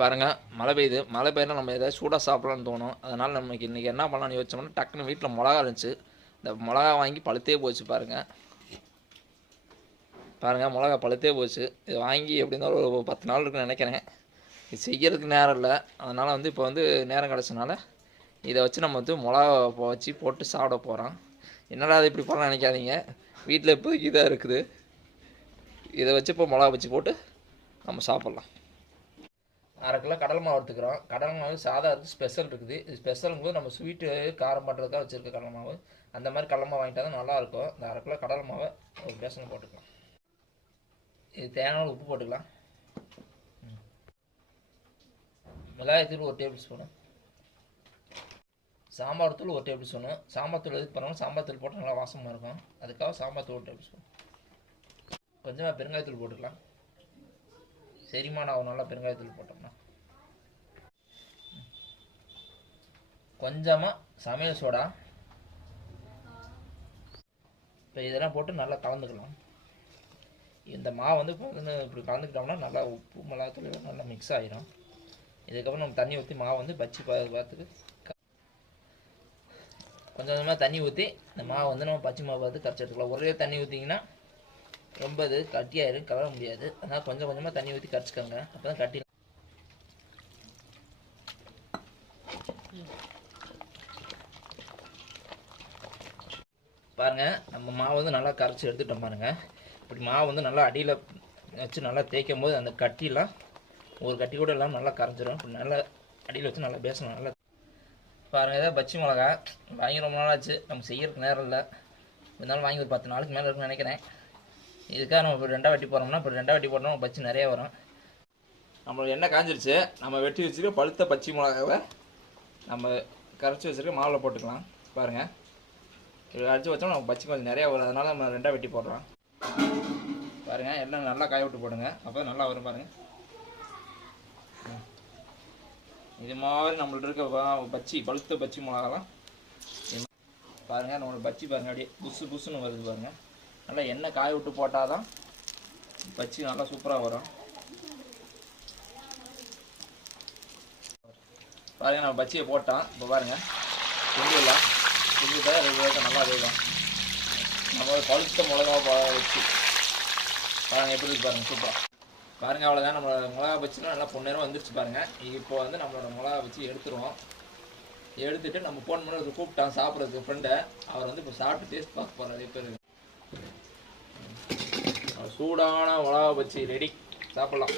பாருங்கள் மழை பெய்யுது. மழை பெய்யுனா நம்ம எதாவது சூடாக சாப்பிட்லான்னு தோணும். அதனால் நமக்கு இன்றைக்கி என்ன பண்ணலாம்னு யோசிச்சோம்னா டக்குன்னு வீட்டில் மிளகா இருந்துச்சு. இந்த மிளகா வாங்கி பழுத்தே போச்சு பாருங்கள் பாருங்கள் மிளகா பழுத்தே போச்சு. இது வாங்கி எப்படி இருந்தாலும் ஒரு பத்து நாள் இருக்குன்னு நினைக்கிறேன். இது செய்கிறதுக்கு நேரம் இல்லை. அதனால் வந்து இப்போ வந்து நேரம் கிடச்சனால இதை வச்சு நம்ம வந்து மிளகா வச்சு போட்டு சாப்பிட போகிறோம் என்னடா அது இப்படி பண்ணலாம் நினைக்காதீங்க. வீட்டில் இப்போதைக்கு இதாக இருக்குது. இதை வச்சு இப்போ மிளகா வச்சு போட்டு நம்ம சாப்பிட்லாம். அரை கிலோ கடலை மாவு எடுத்துக்கிறோம். கடலை மாவு சாதா இருக்குது ஸ்பெஷல் இருக்குது. இது ஸ்பெஷலுங்கும்போது நம்ம ஸ்வீட்டு காரம் பண்ணுறதுக்காக வச்சுருக்க கடலை மாவு. அந்த மாதிரி கடலை மாவு வாங்கிட்டா தான் நல்லாயிருக்கும். இந்த அரை கிலோ கடலை மாவை ஒரு பேசனை போட்டுக்கலாம். இது தேவையான உப்பு போட்டுக்கலாம். மிளகாயத்தூள் ஒரு டேபிள் ஸ்பூனு சாம்பார் தூள் ஒரு டேபிள் ஸ்பூனு சாம்பார் தூள் எதுக்கு பண்ணாலும் சாம்பார் தூள் போட்டால் நல்லா வாசமாக இருக்கும். அதுக்காக சாம்பார் தூள் ஒரு டேபிள் ஸ்பூன் கொஞ்சமாக பெருங்காயத்தூள் போட்டுக்கலாம். செரிமானம் ஆகும் நல்லா பெருங்காயத்தூள் போட்டோம்னா. கொஞ்சமாக சமையல் சோடா. இப்போ இதெல்லாம் போட்டு நல்லா கலந்துக்கலாம். இந்த மாவு வந்து இப்படி கலந்துக்கிட்டோம்னா நல்லா உப்பு மிளகாத்தூள் நல்லா மிக்ஸ் ஆகிடும் இதுக்கப்புறம் நம்ம தண்ணி ஊற்றி மாவு வந்து பச்சி பா பார்த்துட்டு கொஞ்சம் கொஞ்சமாக தண்ணி ஊற்றி இந்த மாவு வந்து நம்ம பச்சை மாவு பார்த்து கரைச்சி எடுத்துக்கலாம். ஒரே தண்ணி ஊற்றிங்கன்னா ரொம்ப இது கட்டியாயிரும் கவர முடியாது. அதனால் கொஞ்சம் கொஞ்சமாக தண்ணி ஊற்றி கரைச்சிக்கோங்க. அப்போ தான் கட்டி பாருங்க நம்ம மாவு வந்து நல்லா கரைச்சி எடுத்துட்டோம் பாருங்க. இப்படி மாவு வந்து நல்லா அடியில் வச்சு நல்லா தேய்க்கும் போது அந்த கட்டிலாம் ஒரு கட்டி கூட இல்லாமல் நல்லா கரைஞ்சிரும். இப்படி நல்லா அடியில் வச்சு நல்லா பேசணும் நல்லா பாருங்கள் இதான் பச்சி மிளகா வாங்கி ரொம்ப நாள் ஆச்சு. நம்ம செய்யறதுக்கு நேரம் இல்லை. இருந்தாலும் வாங்கி ஒரு பத்து நாளைக்கு மேலே இருக்குன்னு நினைக்கிறேன். இதுக்காக நம்ம இப்போ ரெண்டா வெட்டி போடுறோம்னா இப்போ ரெண்டா வெட்டி போட்டோம்னா பச்சி நிறைய வரும். நம்மளுக்கு எண்ணெய் காஞ்சிருச்சு. நம்ம வெட்டி வச்சுருக்க பழுத்த பச்சை மிளகாவை நம்ம கரைச்சி வச்சுருக்க மாவில் போட்டுக்கலாம். பாருங்கள் இப்படி அடித்து வச்சோம் நம்ம பச்சை கொஞ்சம் நிறையா வரும். அதனால் நம்ம ரெண்டாக வெட்டி போடுறோம். பாருங்கள் எல்லாம் நல்லா காய விட்டு போடுங்க. அப்போ நல்லா வரும் பாருங்கள் இது மாதிரி நம்மள்ட்ட இருக்க பச்சி பழுத்த பச்சை மிளகாலாம். பாருங்கள் நம்மளோட பச்சி பாருங்கள் அப்படியே புசு புசுன்னு வருது பாருங்கள் நல்லா எண்ணெய் காய விட்டு போட்டால் தான் பச்சி நல்லா சூப்பராக வரும். பாருங்க நம்ம பச்சியை போட்டோம். இப்போ பாருங்கள் செஞ்சிடலாம் செஞ்சுட்டா ரெண்டு வேகம் நல்லா வேகும். நம்ம பழுத்த மிளகா வச்சு. பாருங்க எப்படி இருக்கு பாருங்க சூப்பராக பாருங்கள் அவ்வளோதான் நம்மளோட மிளகா பச்சிலாம் நல்லா பொன்னேரம் வந்துருச்சு பாருங்கள் இப்போ வந்து நம்மளோட மிளகா வச்சு எடுத்துருவோம். எடுத்துகிட்டு நம்ம ஃபோன் பண்ணி கூப்பிட்டான் சாப்பிட்றதுக்கு ஃப்ரெண்டை அவர் வந்து இப்போ சாப்பிட்டு டேஸ்ட் பார்க்க போகிறார் இப்போ இருக்கு? சூடான மிளகா பச்சி ரெடி சாப்பிட்லாம்.